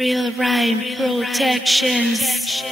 Real Rhyme Protections.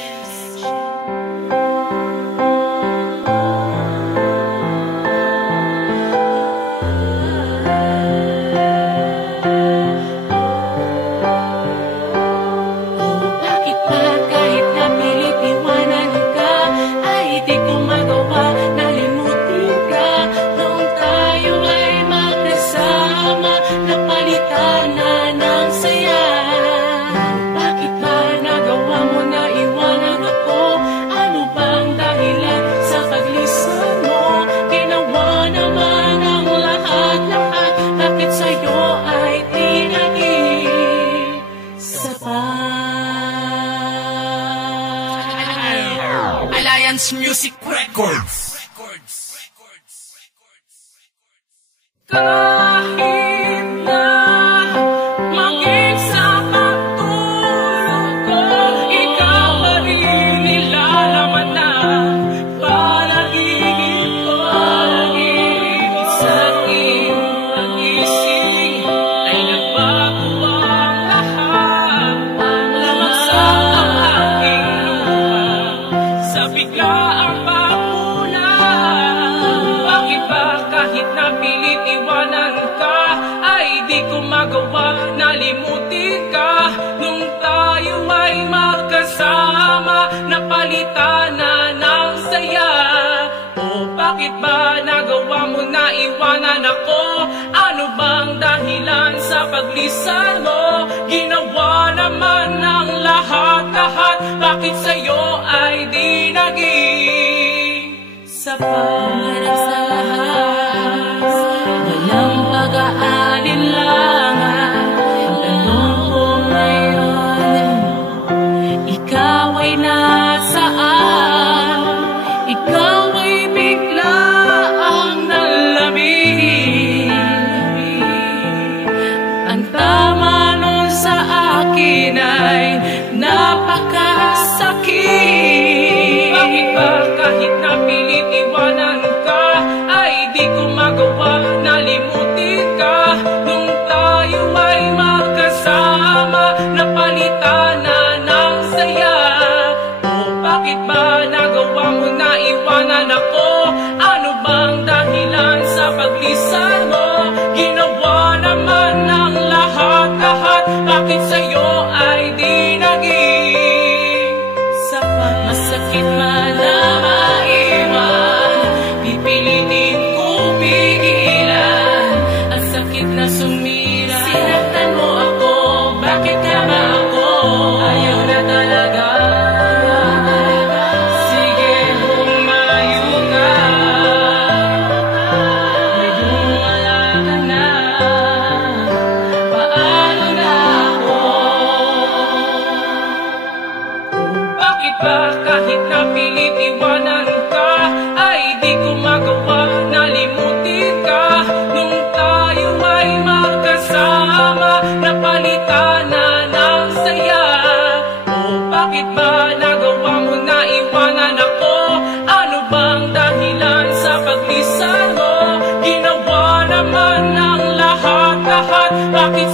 Alliance Music Records. Kahit na kahit napilit iwanan ka ay di ko magawa. Nalimutin ka nung tayo ay magkasama napalitan na ng saya. O bakit ba nagawa mo na iwanan ako? Ano bang dahilan sa paglisan mo? Ginawa naman ng lahat-lahat. Bakit sa'yo ay di naging sapat napakasakit. Bakit ba kahit napilit iwanan ka Ay di ko magawa? Nalimutin ka. Nung tayo ay magkasama Napalitan na ng saya. O bakit ba nagawa mo na iwanan ako? Ano bang dahilan sa paglisan in my life. ba? Kahit napilit iwanan ka Ay di ko magawa Nalimutin ka Nung tayo ay magkasama Napalitan na ng saya O oh, bakit ba nagawa mo na iwanan ako? Ano bang dahilan sa paglisan mo? Ginawa naman ng lahat-lahat Bakit